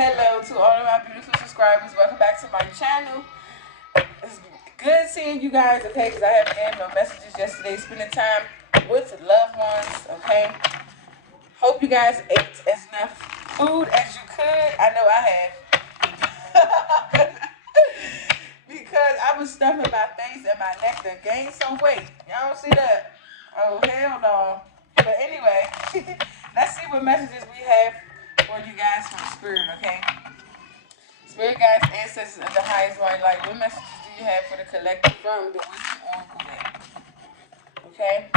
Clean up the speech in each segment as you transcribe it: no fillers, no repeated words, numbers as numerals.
Hello to all of my beautiful subscribers. Welcome back to my channel. It's good seeing you guys, okay? Because I haven't had no messages yesterday. Spending time with loved ones, okay? Hope you guys ate as enough food as you could. I know I have. Because I was stuffing my face and my neck to gain some weight. Y'all don't see that? Oh, hell no. But anyway, let's see what messages we have for you guys from Spirit, okay? Spirit guides, ancestors, and the highest right light. What messages do you have for the collective from the Wisdom Oracle deck? Okay?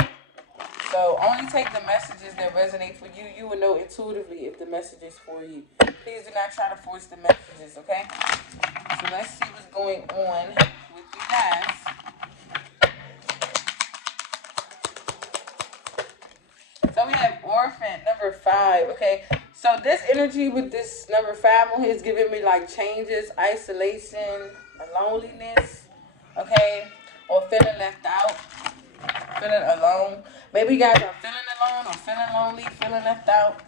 So only take the messages that resonate for you. You will know intuitively if the message is for you. Please do not try to force the messages, okay? So let's see what's going on with you guys. So we have Orphan, number 5, okay? So this energy with this number 5 on here is giving me like changes, isolation, loneliness, okay? Or feeling left out, feeling alone. Maybe you guys are feeling alone or feeling lonely, feeling left out.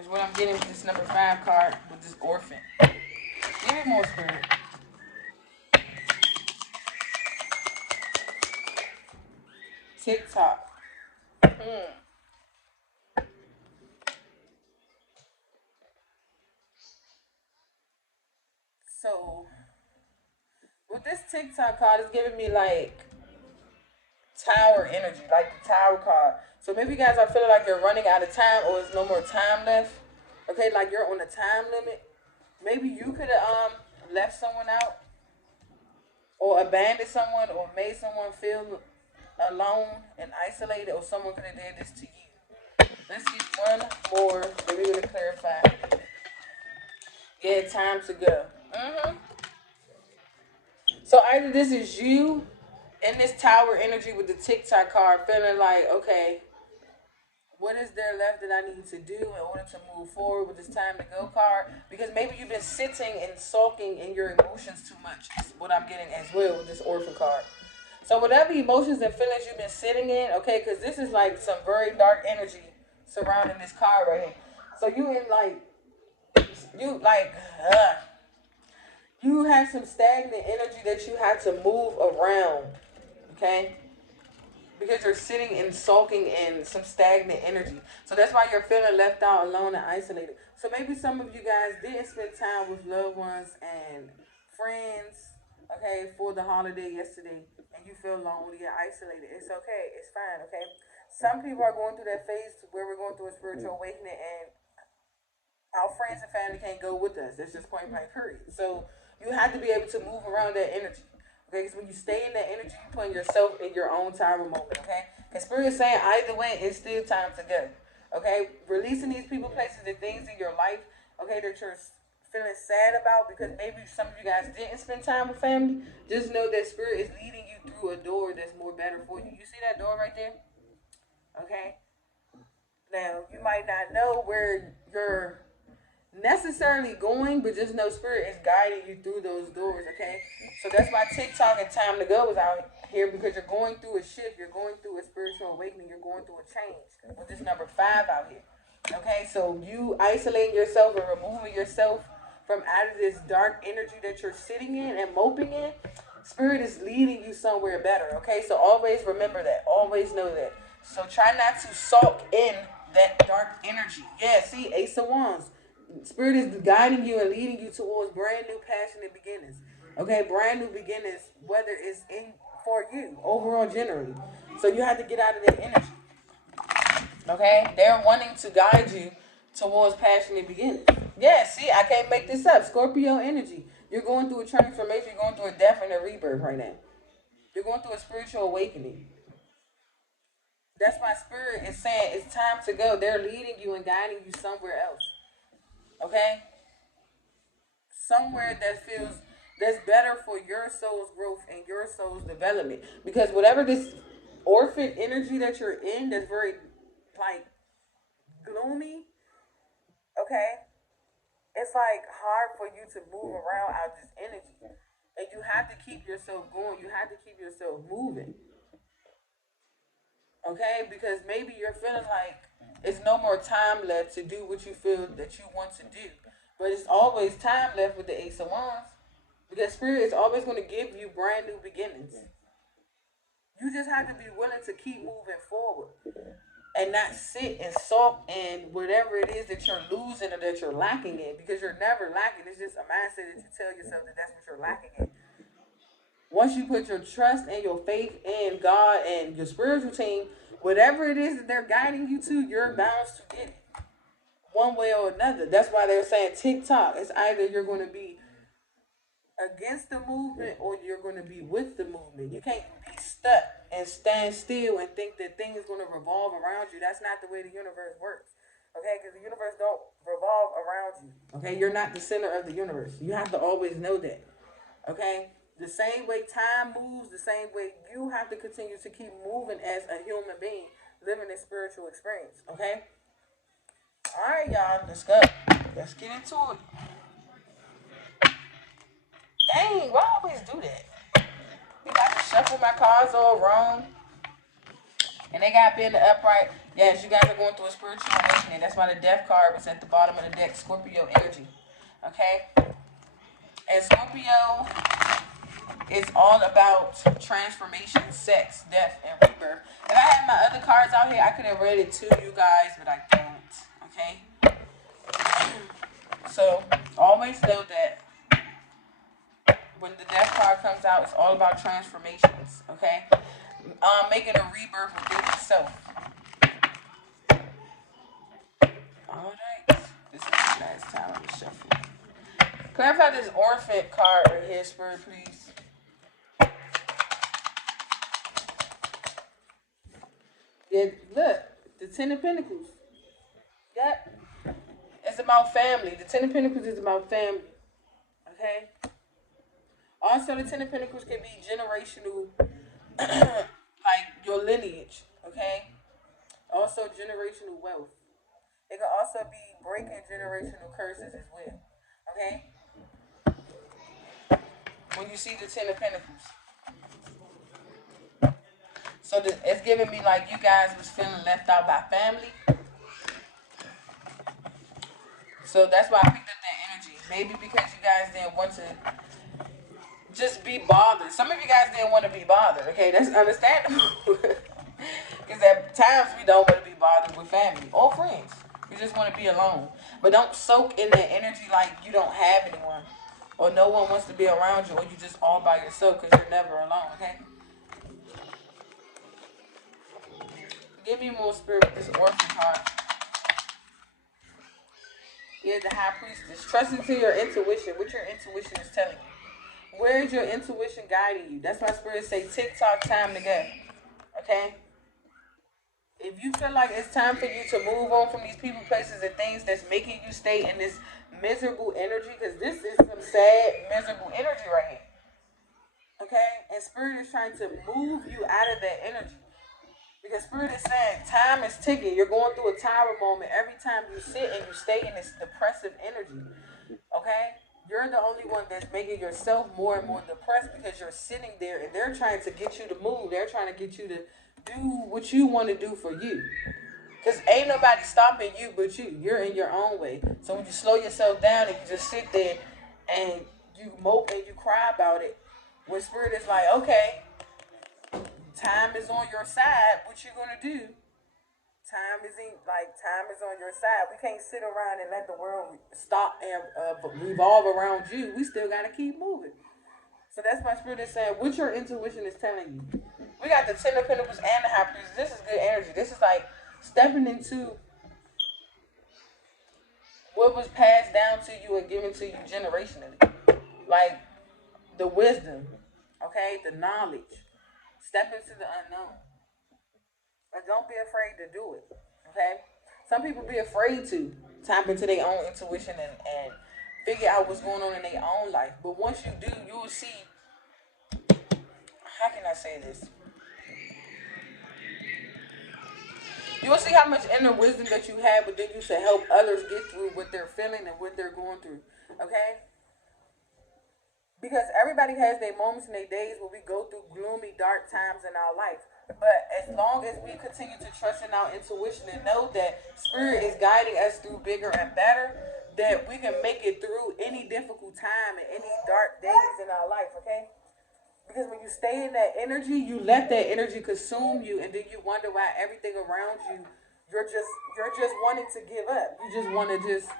Is what I'm getting with this number 5 card with this Orphan. Give me more, Spirit. TikTok. Hmm. So with this TikTok card, it's giving me like tower energy, like the tower card. So maybe you guys are feeling like you're running out of time or there's no more time left. Okay, like you're on a time limit. Maybe you could have left someone out or abandoned someone or made someone feel alone and isolated, or someone could have did this to you. Let's get one more. Maybe we're gonna clarify. Yeah, time to go. So either this is you in this tower energy with the TikTok card, feeling like, okay, what is there left that I need to do in order to move forward with this time to go card? Because maybe you've been sitting and sulking in your emotions too much. Is what I'm getting as well with this Orphan card. So whatever emotions and feelings you've been sitting in, okay, because this is like some very dark energy surrounding this card right here. So you like, you have some stagnant energy that you have to move around, okay? Because you're sitting and sulking in some stagnant energy. So that's why you're feeling left out, alone, and isolated. So maybe some of you guys didn't spend time with loved ones and friends, okay, for the holiday yesterday, and you feel lonely and isolated. It's okay. It's fine, okay? Some people are going through that phase where we're going through a spiritual awakening, and our friends and family can't go with us. That's just point blank period. So you have to be able to move around that energy. Okay, because when you stay in that energy, you put yourself in your own tower moment. Okay, because Spirit is saying either way, it's still time to go. Okay, releasing these people, places, and things in your life. Okay, that you're feeling sad about because maybe some of you guys didn't spend time with family. Just know that Spirit is leading you through a door that's more better for you. You see that door right there? Okay. Now you might not know where you're necessarily going, but just know Spirit is guiding you through those doors, okay? So that's why TikTok and Time to Go is out here, because you're going through a shift, you're going through a spiritual awakening, you're going through a change with this number 5 out here. Okay, so you isolating yourself and removing yourself from out of this dark energy that you're sitting in and moping in. Spirit is leading you somewhere better, okay? So always remember that. Always know that. So try not to sulk in that dark energy. Yeah, see, Ace of Wands. Spirit is guiding you and leading you towards brand new passionate beginnings. Okay, brand new beginnings, whether it's in for you, overall generally. So you have to get out of that energy. Okay? They're wanting to guide you towards passionate beginnings. Yeah, see, I can't make this up. Scorpio energy. You're going through a transformation, you're going through a death and a rebirth right now. You're going through a spiritual awakening. That's why Spirit is saying it's time to go. They're leading you and guiding you somewhere else. Okay? Somewhere that feels that's better for your soul's growth and your soul's development. Because whatever this orphan energy that you're in that's very like gloomy, okay, it's like hard for you to move around out this energy. And you have to keep yourself going. You have to keep yourself moving. Okay? Because maybe you're feeling like it's no more time left to do what you feel that you want to do. But it's always time left with the Ace of Wands. Because Spirit is always going to give you brand new beginnings. You just have to be willing to keep moving forward and not sit and sulk in whatever it is that you're losing or that you're lacking in, because you're never lacking. It's just a mindset that you tell yourself that that's what you're lacking in. Once you put your trust and your faith in God and your spiritual team, whatever it is that they're guiding you to, you're bound to get it one way or another. That's why they're saying TikTok. It's either you're going to be against the movement or you're going to be with the movement. You can't be stuck and stand still and think that things going to revolve around you. That's not the way the universe works. Okay, because the universe don't revolve around you. Okay, you're not the center of the universe. You have to always know that. Okay, the same way time moves, the same way you have to continue to keep moving as a human being, living a spiritual experience. Okay. All right, y'all. Let's go. Let's get into it. Dang, why I always do that? You got to shuffle my cards all wrong. And they got to be in the upright. Yes, you guys are going through a spiritual awakening. That's why the death card was at the bottom of the deck. Scorpio energy. Okay? And Scorpio is all about transformation, sex, death, and rebirth. If I had my other cards out here, I could have read it to you guys, but I don't. Okay? So, always know that when the death card comes out, it's all about transformations. Okay? Making a rebirth within yourself. Alright. This is the last time I'm shuffling. Clarify this orphan card right here, Spirit, please. Yeah, look. The Ten of Pentacles. Yep. It's about family. The Ten of Pentacles is about family. Okay? Also, the Ten of Pentacles can be generational, like your lineage. Okay? Also, generational wealth. It can also be breaking generational curses as well. Okay? When you see the Ten of Pentacles. So it's giving me like you guys was feeling left out by family. So that's why I picked up that energy. Maybe because you guys didn't want to just be bothered. Some of you guys didn't want to be bothered. Okay, that's understandable. Because at times we don't want to be bothered with family or friends. You just want to be alone. But don't soak in that energy like you don't have anyone. Or no one wants to be around you. Or you just all by yourself because you're never alone. Okay? Give me more spirit with this orphan card. Yeah, the High Priestess. Trust into your intuition. What your intuition is telling you. Where is your intuition guiding you? That's why Spirit say TikTok time to go. Okay? If you feel like it's time for you to move on from these people, places, and things that's making you stay in this miserable energy, because this is some sad, miserable energy right here. Okay? And Spirit is trying to move you out of that energy. Because Spirit is saying time is ticking. You're going through a tower moment every time you sit and you stay in this depressive energy. Okay? You're the only one that's making yourself more and more depressed because you're sitting there and they're trying to get you to move. They're trying to get you to do what you want to do for you. Because ain't nobody stopping you but you. You're in your own way. So when you slow yourself down and you just sit there and you mope and you cry about it, when Spirit is like, okay, time is on your side, what you gonna do? Time is on your side. We can't sit around and let the world stop and revolve around you. We still gotta keep moving. So that's my Spirit is saying what your intuition is telling you. We got the Ten of Pentacles and the High Priestess. This is good energy. This is like stepping into what was passed down to you and given to you generationally. Like the wisdom, okay, the knowledge. Step into the unknown. But don't be afraid to do it. Okay? Some people be afraid to tap into their own intuition and figure out what's going on in their own life. But once you do, you will see, how can I say this? You will see how much inner wisdom that you have within you to help others get through what they're feeling and what they're going through. Okay? Because everybody has their moments and their days where we go through gloomy, dark times in our life. But as long as we continue to trust in our intuition and know that Spirit is guiding us through bigger and better, that we can make it through any difficult time and any dark days in our life, okay? Because when you stay in that energy, you let that energy consume you, and then you wonder why everything around you, you're just wanting to give up. You just want to just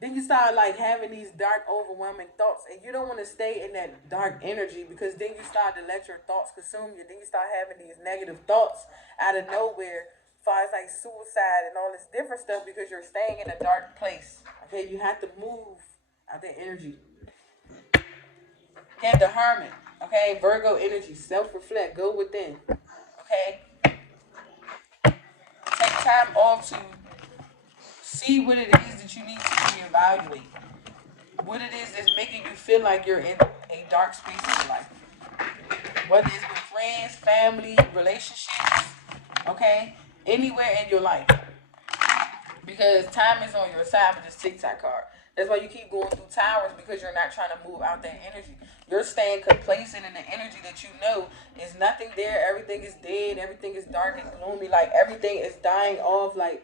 then you start like having these dark, overwhelming thoughts, and you don't want to stay in that dark energy because then you start to let your thoughts consume you. Then you start having these negative thoughts out of nowhere, as far as like suicide and all this different stuff because you're staying in a dark place. Okay, you have to move out that energy. Okay, the Hermit. Okay, Virgo energy, self-reflect, go within. Okay, take time off to see what it is that you need to reevaluate. What it is that's making you feel like you're in a dark space in your life. Whether it's with friends, family, relationships, okay? Anywhere in your life. Because time is on your side with this TikTok card. That's why you keep going through towers because you're not trying to move out that energy. You're staying complacent in the energy that you know is nothing there. Everything is dead. Everything is dark and gloomy. Like everything is dying off. Like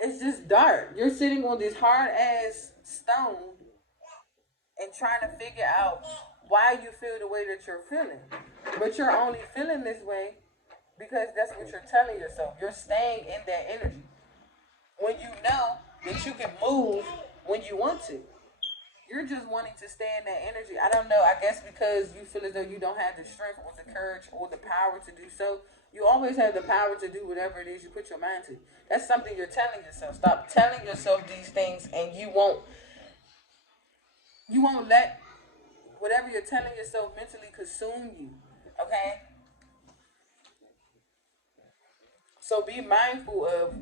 it's just dark. You're sitting on this hard ass stone and trying to figure out why you feel the way that you're feeling. But you're only feeling this way because that's what you're telling yourself. You're staying in that energy. When you know that you can move when you want to. You're just wanting to stay in that energy. I don't know. I guess because you feel as though you don't have the strength or the courage or the power to do so. You always have the power to do whatever it is you put your mind to. That's something you're telling yourself. Stop telling yourself these things and you won't let whatever you're telling yourself mentally consume you. Okay? So be mindful of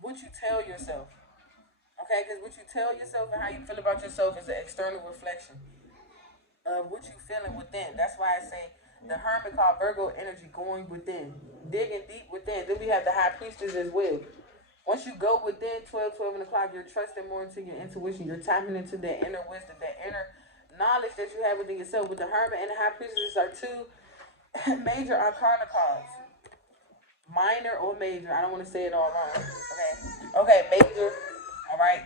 what you tell yourself. Okay? Because what you tell yourself and how you feel about yourself is an external reflection of what you feeling within. That's why I say the Hermit called Virgo energy going within. Digging deep within. Then we have the High Priestess as well. Once you go within 12 o'clock, you're trusting more into your intuition. You're tapping into that inner wisdom, that inner knowledge that you have within yourself. With the Hermit and the High Priestess are two major arcana cards. Minor or major. I don't want to say it all wrong. Okay. Okay, major. All right.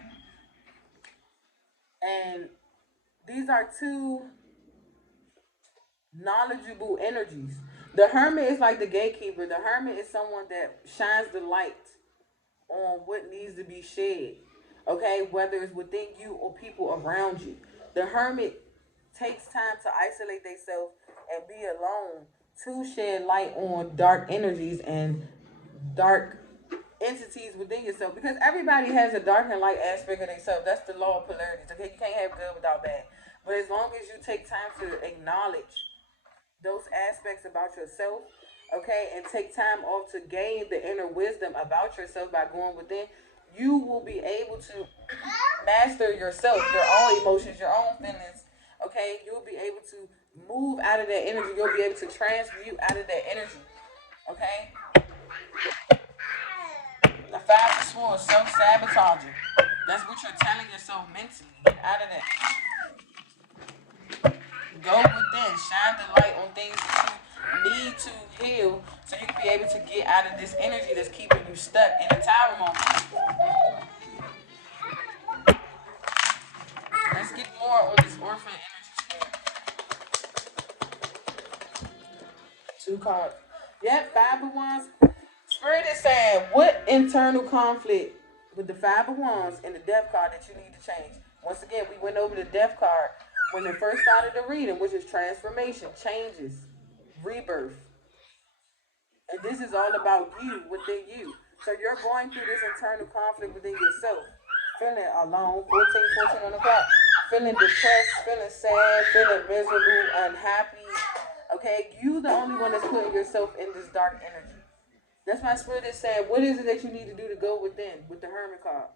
And these are two knowledgeable energies. The Hermit is like the gatekeeper. The Hermit is someone that shines the light on what needs to be shed. Okay, whether it's within you or people around you. The Hermit takes time to isolate themselves and be alone to shed light on dark energies and dark entities within yourself because everybody has a dark and light aspect of themselves. That's the law of polarities. Okay, you can't have good without bad. But as long as you take time to acknowledge those aspects about yourself, okay, and take time off to gain the inner wisdom about yourself by going within, you will be able to master yourself, your own emotions, your own feelings, okay? You'll be able to move out of that energy. You'll be able to transmute out of that energy, okay? The Five of Swords, self-sabotaging. That's what you're telling yourself mentally. Get out of that. Go within. Shine the light on things that you need to heal so you can be able to get out of this energy that's keeping you stuck in a tower moment. Let's get more on this orphan energy spirit. Two cards. Yep, Five of Wands. Spirit is saying, what internal conflict with the Five of Wands and the Death card that you need to change? Once again, we went over the Death card when it first started the reading, which is transformation, changes, rebirth. And this is all about you, within you. So you're going through this internal conflict within yourself. Feeling alone, 14 on the clock. Feeling depressed, feeling sad, feeling miserable, unhappy. Okay, you the only one that's putting yourself in this dark energy. That's why Spirit is saying, what is it that you need to do to go within with the Hermit card?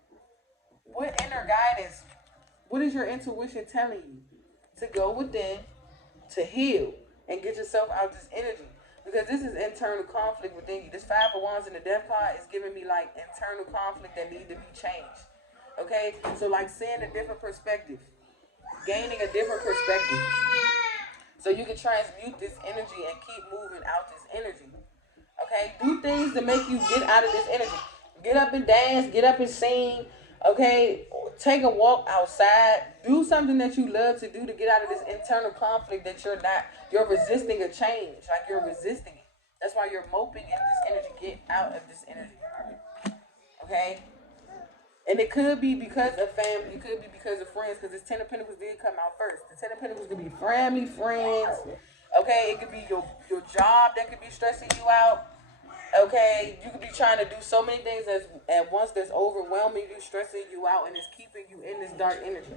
What inner guidance, what is your intuition telling you to go within, to heal, and get yourself out this energy? Because this is internal conflict within you. This Five of Wands in the Death card is giving me like internal conflict that need to be changed. Okay? So like seeing a different perspective. Gaining a different perspective. So you can transmute this energy and keep moving out this energy. Okay? Do things to make you get out of this energy. Get up and dance. Get up and sing. Okay, take a walk outside. Do something that you love to do to get out of this internal conflict that you're resisting a change. Like you're resisting it. That's why you're moping in this energy. Get out of this energy. Okay? And it could be because of family. It could be because of friends. Because this Ten of Pentacles did come out first. The Ten of Pentacles could be family, friends. Okay? It could be your job that could be stressing you out. Okay, you could be trying to do so many things at once that's overwhelming you, stressing you out, and it's keeping you in this dark energy.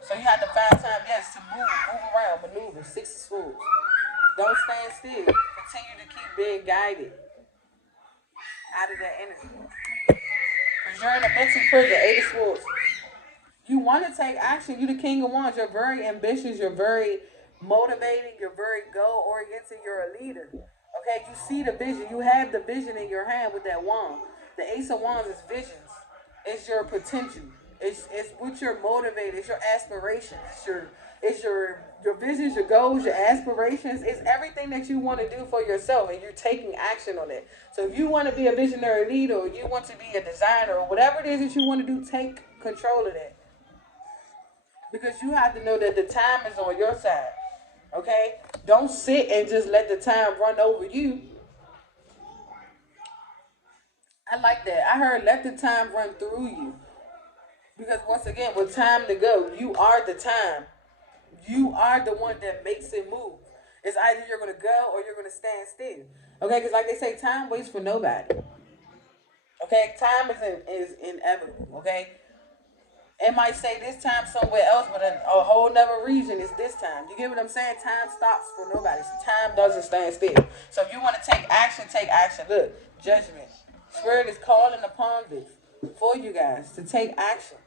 So you have to find time, yes, to move around, maneuver. Six of Swords. Don't stand still. Continue to keep being guided out of that energy. Because you're in a mental prison. Eight of Swords. You want to take action. You're the King of Wands. You're very ambitious. You're very motivating. You're very goal-oriented. You're a leader. Okay, you see the vision. You have the vision in your hand with that wand. The Ace of Wands is visions. It's your potential. It's what you're motivated. It's your aspirations. It's your visions, your goals, your aspirations. It's everything that you want to do for yourself, and you're taking action on it. So if you want to be a visionary leader, or you want to be a designer, or whatever it is that you want to do, take control of that. Because you have to know that the time is on your side. Okay? Don't sit and just let the time run over you. I like that. I heard let the time run through you. Because once again, with time to go, you are the time. You are the one that makes it move. It's either you're going to go or you're going to stand still. Okay? Because like they say, time waits for nobody. Okay? Time is inevitable. Okay? It might say this time somewhere else, but in a whole nother region is this time. You get what I'm saying? Time stops for nobody. So time doesn't stand still. So if you want to take action, take action. Look, judgment. Spirit is calling upon this for you guys to take action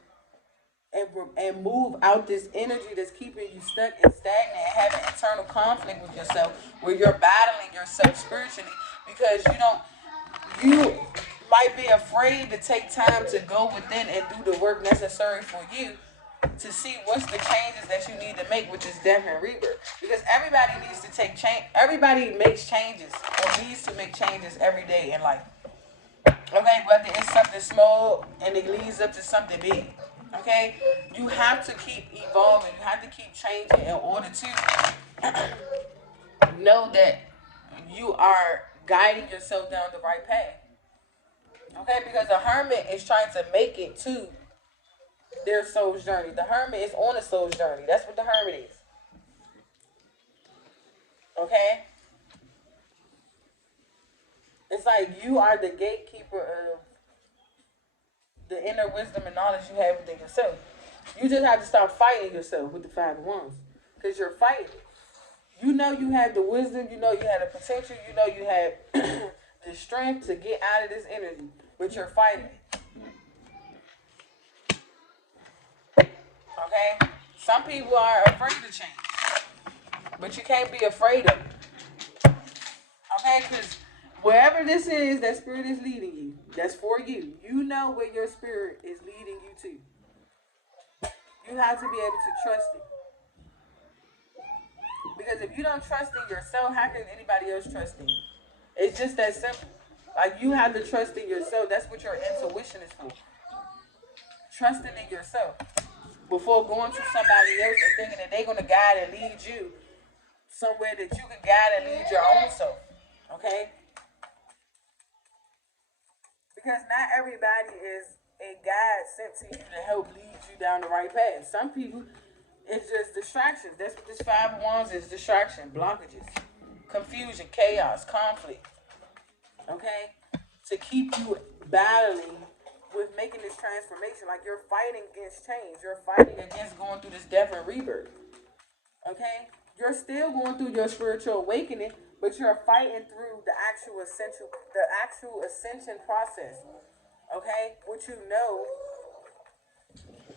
and move out this energy that's keeping you stuck and stagnant and having internal conflict with yourself, where you're battling yourself spiritually because you might be afraid to take time to go within and do the work necessary for you to see what's the changes that you need to make with this death and rebirth. Because everybody needs to take change. Everybody makes changes or needs to make changes every day in life. Okay, whether it's something small and it leads up to something big. Okay, you have to keep evolving. You have to keep changing in order to know that you are guiding yourself down the right path. Okay, because the hermit is trying to make it to their soul's journey. The hermit is on a soul's journey. That's what the hermit is. Okay? It's like you are the gatekeeper of the inner wisdom and knowledge you have within yourself. You just have to stop fighting yourself with the Five of Wands. Because you're fighting. You know you have the wisdom. You know you have the potential. You know you have the strength to get out of this energy. But you're fighting. Okay? Some people are afraid to change. But you can't be afraid of it. Okay? Because wherever this is, that spirit is leading you. That's for you. You know where your spirit is leading you to. You have to be able to trust it. Because if you don't trust in yourself, how can anybody else trust in you? It's just that simple. Like, you have to trust in yourself. That's what your intuition is for. Trusting in yourself before going to somebody else and thinking that they're going to guide and lead you somewhere that you can guide and lead your own self. Okay? Because not everybody is a guide sent to you to help lead you down the right path. Some people, it's just distractions. That's what this Five of Wands is. Distraction, blockages, confusion, chaos, conflict. Okay? To keep you battling with making this transformation. Like, you're fighting against change. You're fighting against going through this death and rebirth. Okay? You're still going through your spiritual awakening, but you're fighting through the actual ascension process. Okay? Which you know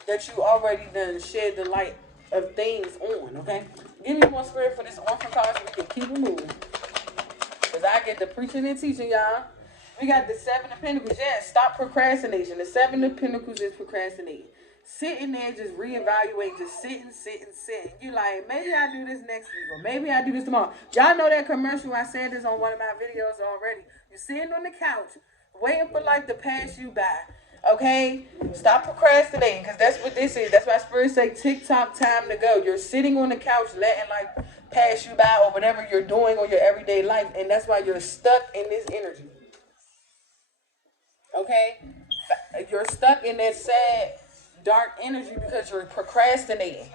that you already done shed the light of things on. Okay? Give me more spirit for this orphan card so we can keep it moving. Because I get the preaching and teaching, y'all. We got the Seven of Pentacles. Yeah, stop procrastination. The Seven of Pentacles is procrastinating. Sitting there, just reevaluate, just sitting. You like, maybe I do this next week, or maybe I do this tomorrow. Y'all know that commercial. I said this on one of my videos already. You're sitting on the couch, waiting for life to pass you by. Okay? Stop procrastinating, because that's what this is. That's why Spirit say TikTok time to go. You're sitting on the couch letting life pass you by or whatever you're doing on your everyday life, and that's why you're stuck in this energy. Okay? You're stuck in that sad, dark energy because you're procrastinating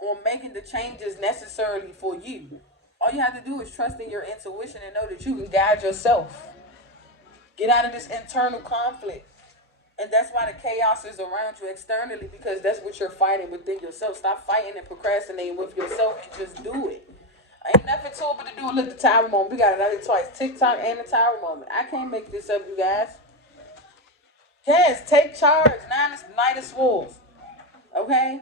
on making the changes necessarily for you. All you have to do is trust in your intuition and know that you can guide yourself. Get out of this internal conflict. And that's why the chaos is around you externally, because that's what you're fighting within yourself. Stop fighting and procrastinating with yourself and just do it. Ain't nothing to it but to do it. Look, the tower moment. We got it out here twice. TikTok and the tower moment. I can't make this up, you guys. Yes, take charge. Night of Swords. Okay?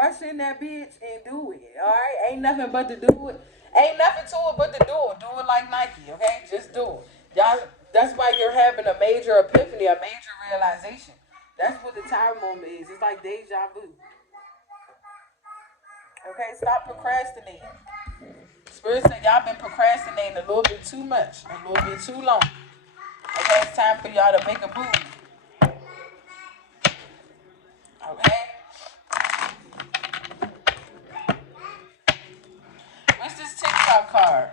Rush in that bitch and do it. Alright? Ain't nothing but to do it. Ain't nothing to it but to do it. Do it like Nike, okay? Just do it. Y'all, that's why you're having a major epiphany, a major realization. That's what the tower moment is. It's like deja vu. Okay? Stop procrastinating. Spirit said y'all been procrastinating a little bit too much, a little bit too long. Okay? It's time for y'all to make a move. Okay? What's this TikTok card?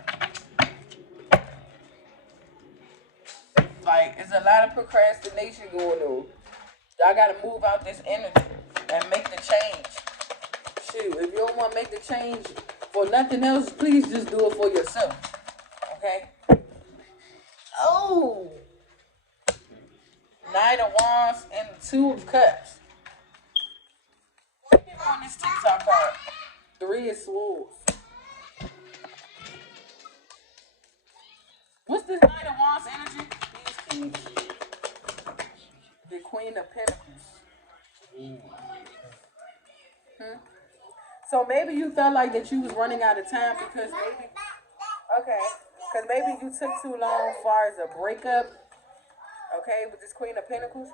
Like, it's a lot of procrastination going on. Y'all gotta move out this energy and make the change. Shoot, if you don't want to make the change for nothing else, please just do it for yourself. Okay? Oh! Knight of Wands and the Two of Cups. What people on this TikTok card? Three of Swords. What's this Knight of Wands energy? These keys. The Queen of Pentacles. So maybe you felt like that you was running out of time because maybe you took too long as far as a breakup, okay, with this Queen of Pentacles.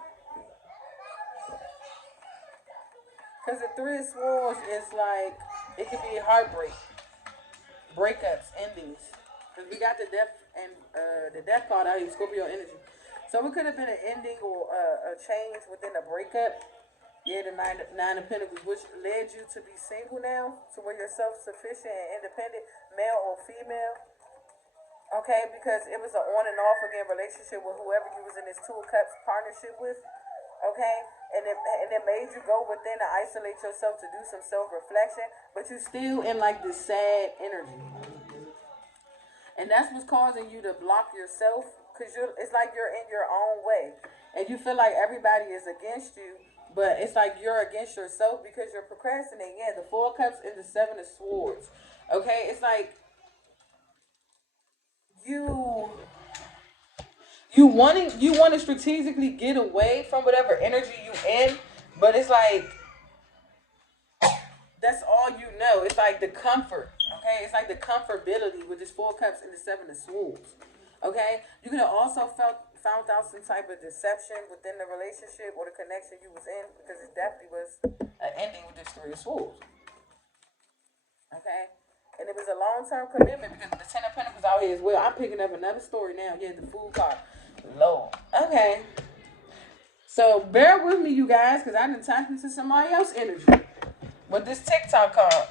Because the Three of Swords is like, it could be heartbreak, breakups, endings. Because we got the death and the death card out here, Scorpio energy. So it could have been an ending or a change within a breakup. Yeah, the nine of Pentacles, which led you to be single now, to where you're self-sufficient and independent, male or female. Okay, because it was an on and off again relationship with whoever you was in this Two of Cups partnership with. Okay, and it made you go within and isolate yourself to do some self-reflection, but you still in like this sad energy. And that's what's causing you to block yourself, because it's like you're in your own way. And you feel like everybody is against you, but it's like you're against yourself because you're procrastinating. Yeah, the Four of Cups and the Seven of Swords. Okay, it's like you want to strategically get away from whatever energy you in, but it's like that's all you know. It's like the comfort. Okay, it's like the comfortability with this Four of Cups and the Seven of Swords. Okay, you could have also found out some type of deception within the relationship or the connection you was in, because it definitely was an ending with this Three of Swords. Okay, and it was a long-term commitment because the Ten of Pentacles out here as well. I'm picking up another story now. Yeah, the Fool card. Lord. Okay. So bear with me, you guys, because I done tapped into somebody else's energy with this TikTok card.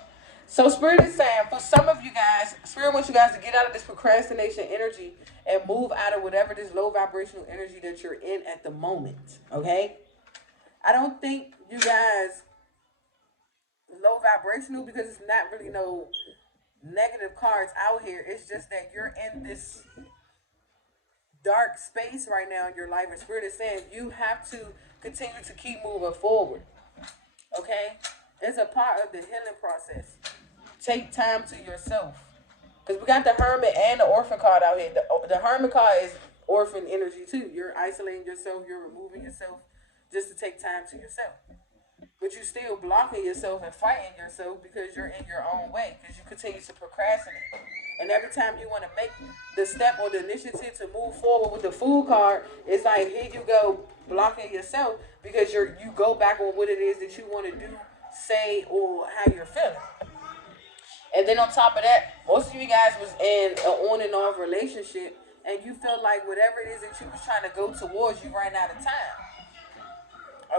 So Spirit is saying, for some of you guys, Spirit wants you guys to get out of this procrastination energy and move out of whatever this low vibrational energy that you're in at the moment. Okay? I don't think you guys low vibrational, because it's not really no negative cards out here. It's just that you're in this dark space right now in your life, and Spirit is saying you have to continue to keep moving forward. Okay? It's a part of the healing process. Take time to yourself. Because we got the Hermit and the Orphan card out here. The Hermit card is orphan energy too. You're isolating yourself. You're removing yourself just to take time to yourself. But you're still blocking yourself and fighting yourself because you're in your own way. Because you continue to procrastinate. And every time you want to make the step or the initiative to move forward with the Fool card, it's like, here you go, blocking yourself because you go back on what it is that you want to do, say, or how you're feeling. And then on top of that, most of you guys was in an on and off relationship, and you feel like whatever it is that you was trying to go towards, you ran out of time.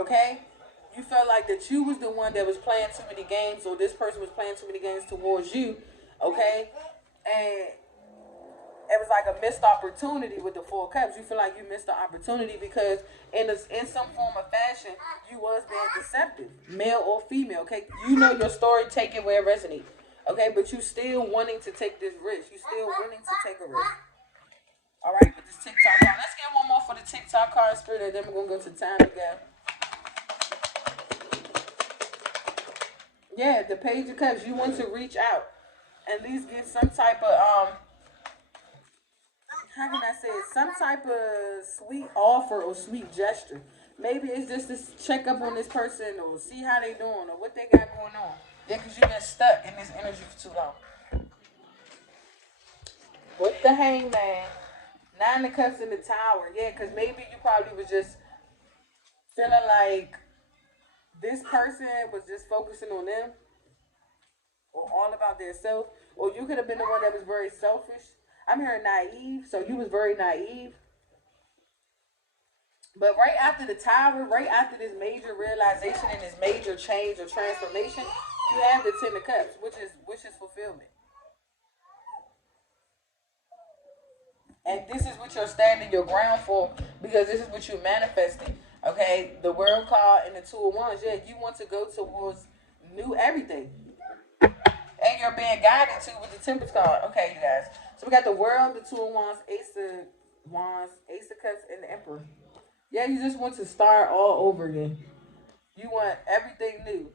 Okay? You felt like that you was the one that was playing too many games, or this person was playing too many games towards you. Okay? And it was like a missed opportunity with the Four Cups. You feel like you missed the opportunity because in some form of fashion, you was being deceptive, male or female. Okay, you know your story, take it where it resonates. Okay, but you still wanting to take this risk. You still wanting to take a risk. All right, with this TikTok card. Let's get one more for the TikTok card spirit, and then we're gonna go to time again. Yeah, the Page of Cups. You want to reach out, at least get some type of how can I say it? Some type of sweet offer or sweet gesture. Maybe it's just to check up on this person or see how they doing or what they got going on. Yeah, because you've been stuck in this energy for too long. With the Hangman, Nine of Cups in the Tower. Yeah, because maybe you probably was just feeling like this person was just focusing on them or all about their self. Or you could have been the one that was very selfish. I'm hearing naive, so you was very naive. But right after the tower, right after this major realization and this major change or transformation, you have the Ten of Cups, which is fulfillment. And this is what you're standing your ground for because this is what you're manifesting. Okay, the World card and the Two of Wands. Yeah, you want to go towards new everything, and you're being guided to with the Temperance card. Okay, you guys. So we got the World, the Two of Wands, Ace of Wands, Ace of Cups, and the Emperor. Yeah, you just want to start all over again. You want everything new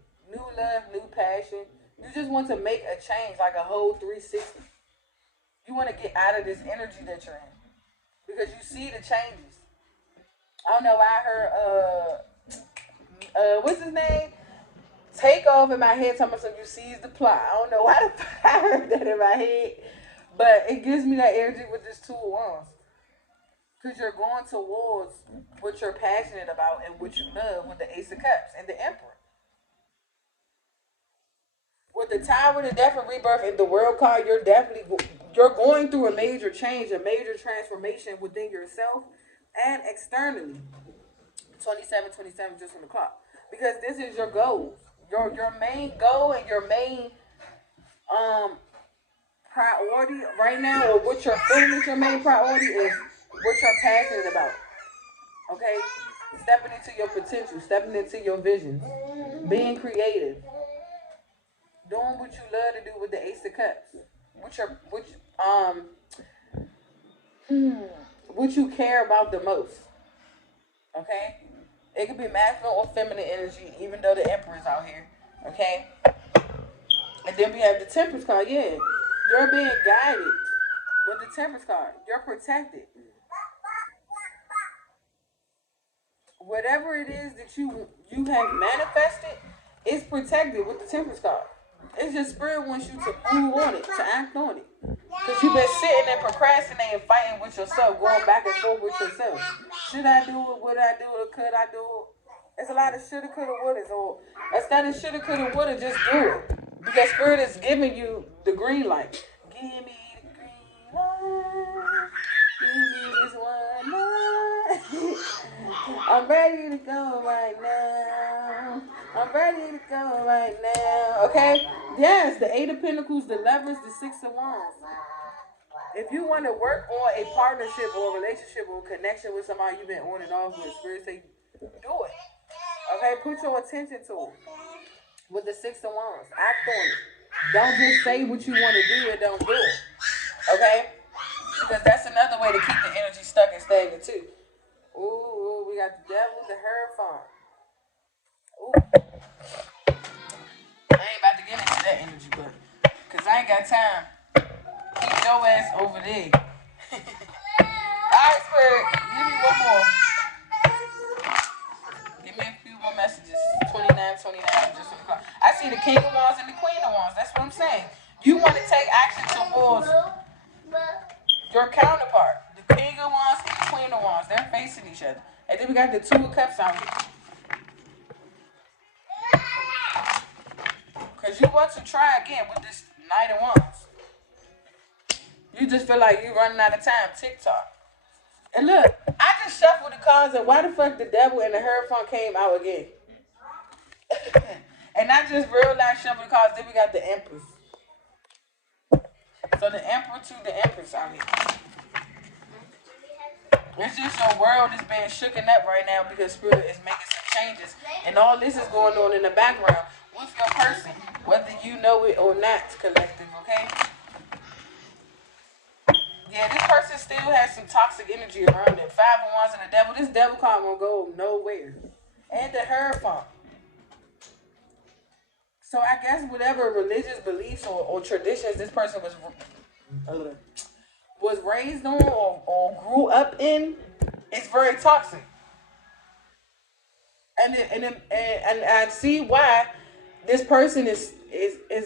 love, new passion. You just want to make a change, like a whole 360. You want to get out of this energy that you're in because you see the changes. I don't know why I heard what's his name? Take off in my head talking about some you seize the plot. I don't know why I heard that in my head, but it gives me that energy with this Two of Wands. Because you're going towards what you're passionate about and what you love with the Ace of Cups and the Emperor. With the Tower, the Death and Rebirth, and the World card, you're going through a major change, a major transformation within yourself and externally. 27, just on the clock. Because this is your goal. Your main goal and your main um priority right now, or what you're feeling is your main priority is what you're passionate about. Okay? Stepping into your potential, stepping into your visions, being creative, doing what you love to do with the Ace of Cups. Um what you care about the most. Okay? It could be masculine or feminine energy, even though the Emperor's out here. Okay? And then we have the Temperance card. Yeah. You're being guided with the Temperance card. You're protected. Whatever it is that you have manifested is protected with the Temperance card. It's just spirit wants you to move on it, to act on it. Because you've been sitting and procrastinating, fighting with yourself, going back and forth with yourself. Should I do it? Would I do it? Could I do it? It's a lot of shoulda, coulda, woulda. Or instead of shoulda, coulda, woulda, just do it. Because spirit is giving you the green light. Give me the green light. Give me this one night. I'm ready to go right now. I'm ready to go right now. Okay? Yes, the Eight of Pentacles, the Lovers, the Six of Wands. If you want to work on a partnership or a relationship or a connection with somebody you've been on and off with, spirit say, do it. Okay? Put your attention to it. With the Six of Wands. Act on it. Don't just say what you want to do and don't do it. Okay? Because that's another way to keep the energy stuck and stagnant too. Ooh, we got the Devil, the Hierophant. Ooh. I ain't about to get into that energy, but because I ain't got time. Keep your ass over there. Alright, Spirit. Give me one more. Give me a few more messages. 29, just on the clock. I see the King of Wands and the Queen of Wands. That's what I'm saying. You want to take action towards your counterpart. The King of Wands and the Queen of Wands. They're facing each other. And then we got the Two of Cups out here. Because you want to try again with this Knight of Wands. You just feel like you're running out of time. TikTok. And look, I just shuffled the cards, and why the fuck the devil and the Hierophant came out again? And I just realized shuffled the cards. Then we got the Empress. So the Emperor to the Empress out here. It's just your world is being shooken up right now because Spirit is making some changes. And all this is going on in the background with your person, whether you know it or not, collective, okay? Yeah, this person still has some toxic energy around them. Five of Wands and the devil. This devil card won't go nowhere. And the Hierophant. So I guess whatever religious beliefs or traditions this person was raised on or grew up in, it's very toxic. And I see why this person is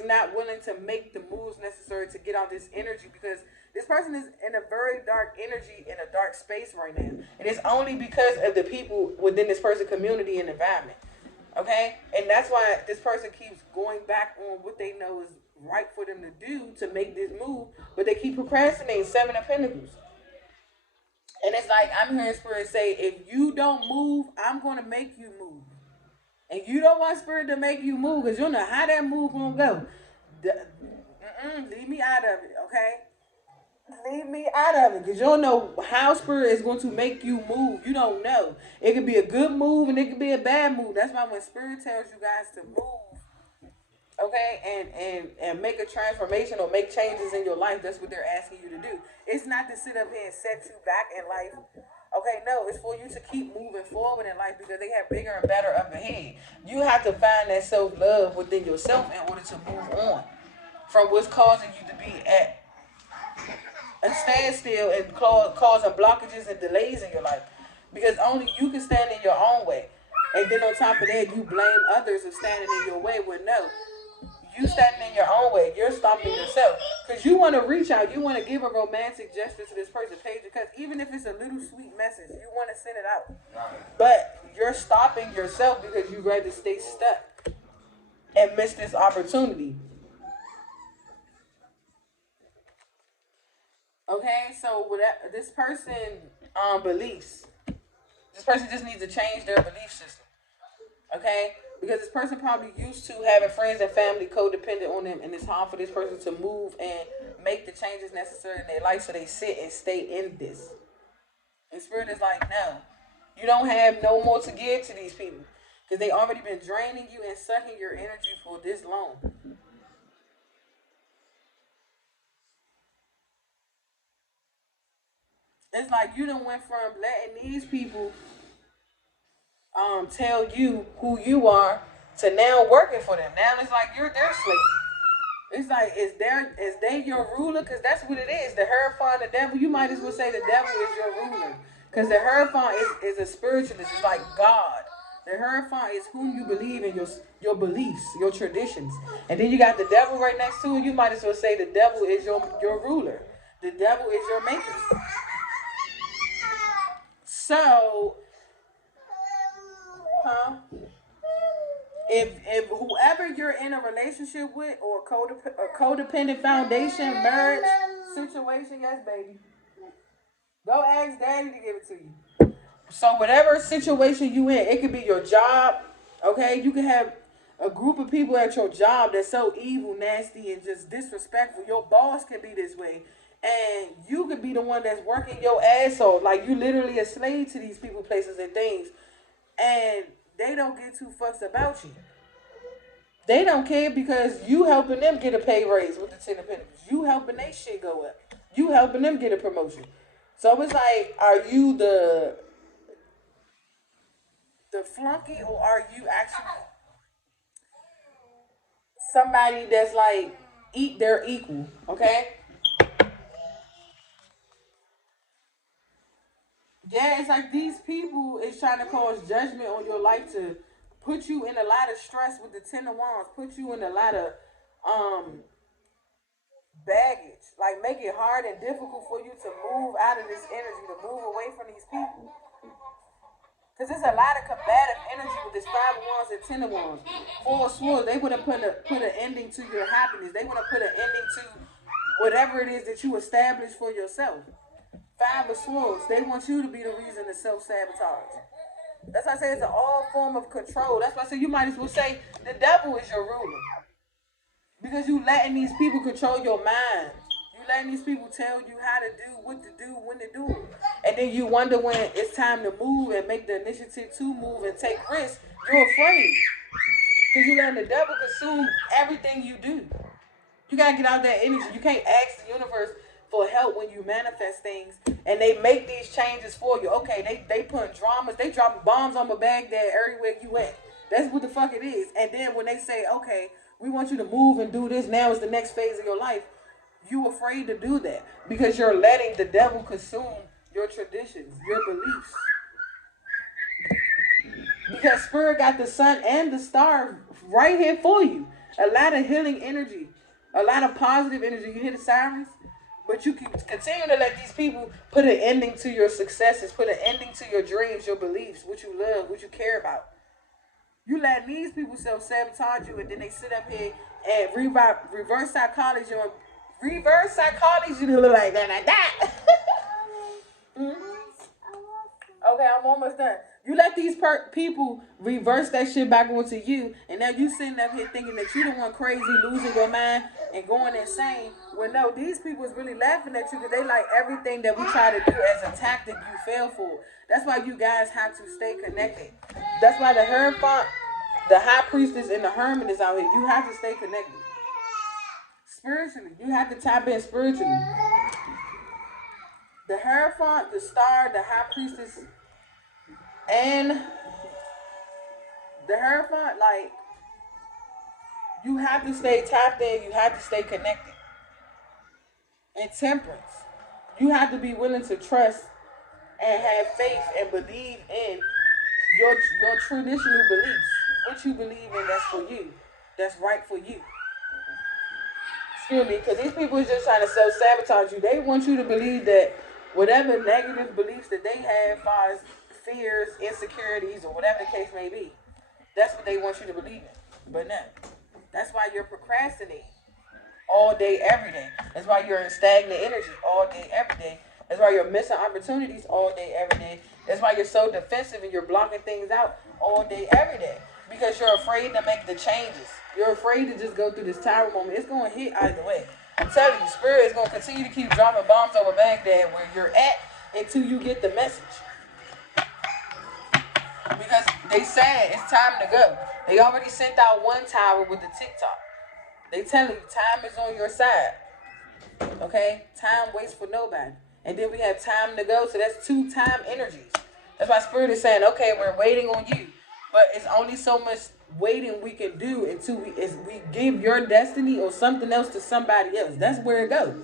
not willing to make the moves necessary to get out this energy, because this person is in a very dark energy, in a dark space right now, and it's only because of the people within this person community and environment. Okay, and that's why this person keeps going back on what they know is right for them to do to make this move, but they keep procrastinating. Seven of Pentacles. And it's like I'm hearing Spirit say, if you don't move, I'm going to make you move. And you don't want Spirit to make you move because you don't know how that move going to go. Leave me out of it, okay? Leave me out of it because you don't know how Spirit is going to make you move. You don't know. It could be a good move and it could be a bad move. That's why when Spirit tells you guys to move, okay, and make a transformation or make changes in your life, that's what they're asking you to do. It's not to sit up here and set you back in life. Okay, no, it's for you to keep moving forward in life because they have bigger and better up ahead. You have to find that self-love within yourself in order to move on from what's causing you to be at a standstill and causing blockages and delays in your life. Because only you can stand in your own way. And then on top of that, you blame others for standing in your way. Well, no. You standing in your own way. You're stopping yourself. Because you want to reach out. You want to give a romantic gesture to this person, page. Because even if it's a little sweet message, you want to send it out. But you're stopping yourself because you'd rather stay stuck and miss this opportunity. Okay, so with that, this person beliefs. This person just needs to change their belief system. Okay? Because this person probably used to having friends and family codependent on them, and it's hard for this person to move and make the changes necessary in their life, so they sit and stay in this. And Spirit is like, no, you don't have no more to give to these people because they already been draining you and sucking your energy for this long. It's like you done went from letting these people tell you who you are to now working for them. Now it's like you're their slave. It's like is they your ruler? Because that's what it is. The Hierophant, the devil. You might as well say the devil is your ruler. Because the Hierophant is a spiritualist. It's like God. The Hierophant is whom you believe in, your beliefs, your traditions. And then you got the devil right next to it. You might as well say the devil is your ruler. The devil is your maker. So, if whoever you're in a relationship with or a codependent foundation, marriage situation, yes, baby, go ask daddy to give it to you. So whatever situation you in, it could be your job, okay? You can have a group of people at your job that's so evil, nasty, and just disrespectful. Your boss can be this way. And you could be the one that's working your ass off. Like you literally a slave to these people, places, and things. And they don't give two fucks about you. They don't care because you helping them get a pay raise with the Ten of Pentacles. You helping they shit go up. You helping them get a promotion. So it's like, are you the flunky, or are you actually somebody that's like they're equal? Okay. Yeah, it's like these people is trying to cause judgment on your life to put you in a lot of stress with the Ten of Wands, put you in a lot of baggage, like make it hard and difficult for you to move out of this energy, to move away from these people. Because there's a lot of combative energy with this Five of Wands and Ten of Wands. Four of Swords, they would have put an ending to your happiness. They would have put an ending to whatever it is that you establish for yourself. Five of Swords, they want you to be the reason to self-sabotage. That's why I say it's an all form of control. That's why I say you might as well say the devil is your ruler. Because you letting these people control your mind. You letting these people tell you how to do, what to do, when to do it. And then you wonder when it's time to move and make the initiative to move and take risks, you're afraid. Because you letting the devil consume everything you do. You gotta get out that energy. You can't ask the universe for help when you manifest things and they make these changes for you. Okay, they put dramas, they dropping bombs on my Baghdad everywhere you went. That's what the fuck it is. And then when they say, okay, we want you to move and do this, now is the next phase of your life, you afraid to do that because you're letting the devil consume your traditions, your beliefs. Because Spirit got the sun and the star right here for you. A lot of healing energy, a lot of positive energy. You hear the sirens? But you can continue to let these people put an ending to your successes, put an ending to your dreams, your beliefs, what you love, what you care about. You let these people self-sabotage you, and then they sit up here and reverse psychology on reverse psychology to look like that. Mm-hmm. Okay, I'm almost done. You let these people reverse that shit back onto you, and now you sitting up here thinking that you the one crazy, losing your mind and going insane. Well, no, these people is really laughing at you because they like everything that we try to do as a tactic you fail for. That's why you guys have to stay connected. That's why the Hierophant, the High Priestess, and the Hermit is out here. You have to stay connected. Spiritually, you have to tap in spiritually. The Hierophant, the Star, the High Priestess, and the Hierophant, like, you have to stay tapped in. You have to stay connected. And Temperance, you have to be willing to trust and have faith and believe in your traditional beliefs. What you believe in, that's for you. That's right for you. Excuse me, because these people is just trying to self-sabotage you. They want you to believe that whatever negative beliefs that they have, as far as fears, insecurities, or whatever the case may be, that's what they want you to believe in. But no. That's why you're procrastinating all day, every day. That's why you're in stagnant energy all day, every day. That's why you're missing opportunities all day, every day. That's why you're so defensive and you're blocking things out all day, every day. Because you're afraid to make the changes. You're afraid to just go through this tower moment. It's going to hit either way. I'm telling you, Spirit is going to continue to keep dropping bombs over Baghdad where you're at until you get the message. Because they said it's time to go. They already sent out one tower with the TikTok. They telling you time is on your side. Okay? Time waits for nobody. And then we have time to go. So that's 2 time energies. That's why Spirit is saying, okay, we're waiting on you. But it's only so much waiting we can do until we give your destiny or something else to somebody else. That's where it goes.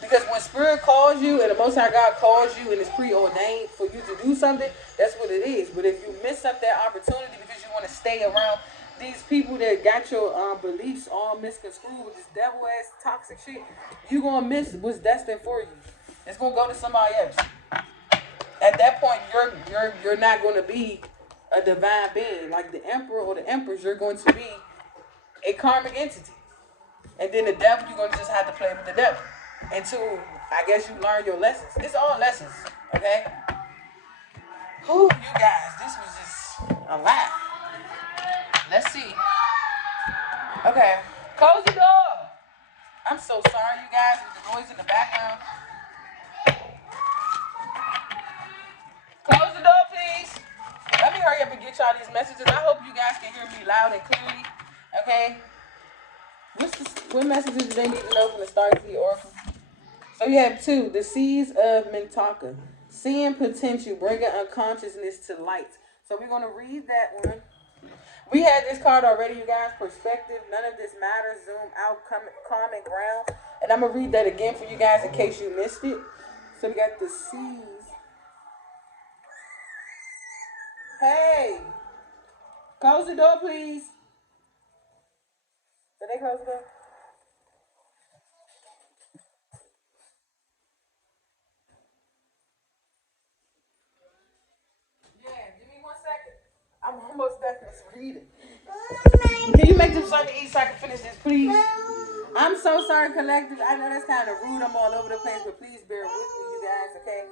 Because when Spirit calls you and the Most High God calls you and it's preordained for you to do something, that's what it is. But if you miss up that opportunity because you want to stay around these people that got your beliefs all misconstrued with this devil ass toxic shit, you're gonna miss what's destined for you. It's gonna go to somebody else. At that point, you're not gonna be a divine being like the emperor or the empress. You're going to be a karmic entity, and then the devil, you're gonna just have to play with the devil until I guess you learn your lessons. It's all lessons, okay? Whew, you guys, this was just a lot. Let's see. Okay, close the door. I'm so sorry, you guys, with the noise in the background. Close the door, please. Let me hurry up and get y'all these messages. I hope you guys can hear me loud and clearly. Okay. What messages do they need to know from the Starseed Oracle? So you have 2. The Seeds of Mintaka. Seeing potential, bringing unconsciousness to light. So we're going to read that one. We had this card already, you guys. Perspective. None of this matters. Zoom out. Common ground. And I'm going to read that again for you guys in case you missed it. So we got the Seeds. Hey. Close the door, please. Did they close the door? Yeah, give me 1 second. I'm almost done with reading. Can you make them something to eat so I can finish this, please? I'm so sorry, collective. I know that's kind of rude. I'm all over the place, but please bear with me, you guys, okay?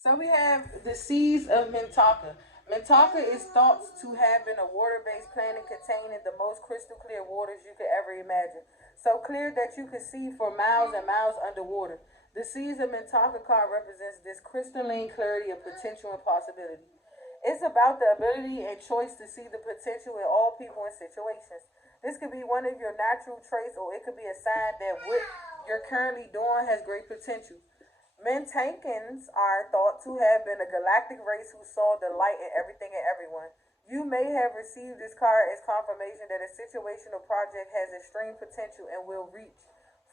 So we have the seeds of Mintaka. Mintaka is thought to have been a water-based planet containing the most crystal clear waters you could ever imagine. So clear that you could see for miles and miles underwater. The seeds of Mintaka card represents this crystalline clarity of potential and possibility. It's about the ability and choice to see the potential in all people and situations. This could be one of your natural traits, or it could be a sign that what you're currently doing has great potential. Mentankins are thought to have been a galactic race who saw the light in everything and everyone. You may have received this card as confirmation that a situation or project has extreme potential and will reach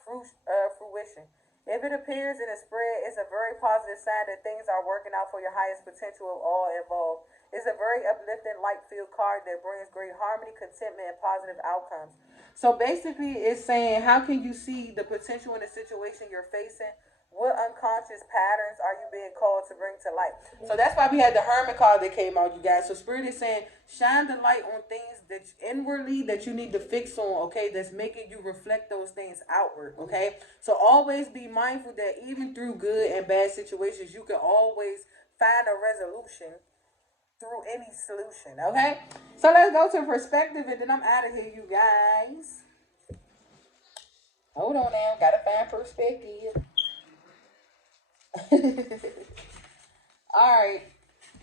fruition. If it appears in a spread, it's a very positive sign that things are working out for your highest potential of all involved. It's a very uplifting, light-filled card that brings great harmony, contentment, and positive outcomes. So basically, it's saying, how can you see the potential in the situation you're facing? What unconscious patterns are you being called to bring to light? So that's why we had the Hermit card that came out, you guys. So Spirit is saying, shine the light on things that inwardly that you need to fix on, okay? That's making you reflect those things outward, okay? So always be mindful that even through good and bad situations, you can always find a resolution through any solution, okay? So let's go to perspective, and then I'm out of here, you guys. Hold on now, gotta find perspective. All right.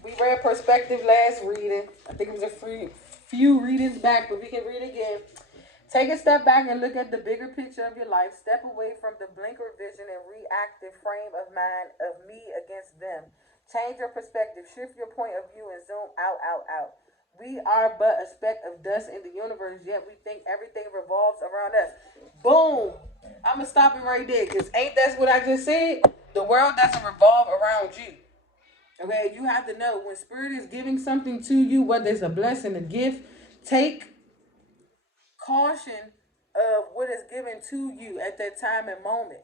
We read perspective last reading. I think it was a few readings back, but we can read again. Take a step back and look at the bigger picture of your life. Step away from the blinker vision and reactive frame of mind of me against them. Change your perspective. Shift your point of view and zoom out, out, out. We are but a speck of dust in the universe, yet we think everything revolves around us. Boom. I'm going to stop it right there, because ain't that's what I just said? The world doesn't revolve around you. Okay, you have to know when Spirit is giving something to you, whether it's a blessing, a gift, take caution of what is given to you at that time and moment.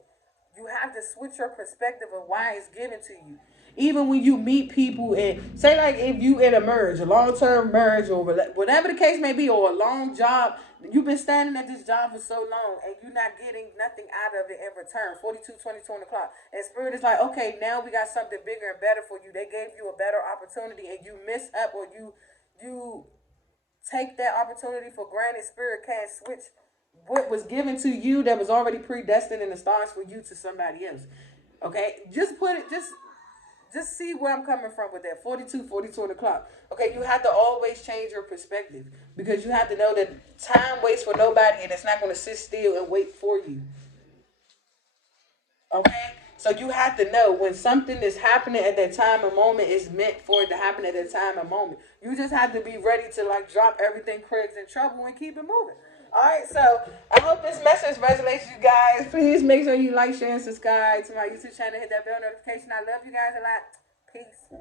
You have to switch your perspective of why it's given to you. Even when you meet people and say, like, if you in a marriage, a long-term marriage, or whatever the case may be, or a long job, you've been standing at this job for so long and you're not getting nothing out of it in return. 42, 22 on the clock. And Spirit is like, okay, now we got something bigger and better for you. They gave you a better opportunity and you miss up, or you take that opportunity for granted. Spirit can't switch what was given to you that was already predestined in the stars for you to somebody else. Okay, just put it, just see where I'm coming from with that. 42, 42 on the clock. Okay, you have to always change your perspective, because you have to know that time waits for nobody, and it's not going to sit still and wait for you. Okay? So you have to know when something is happening at that time and moment is meant for it to happen at that time and moment. You just have to be ready to, like, drop everything Craig's in trouble and keep it moving. Alright, so I hope this message resonates, you guys. Please make sure you like, share, and subscribe to my YouTube channel. Hit that bell notification. I love you guys a lot. Peace.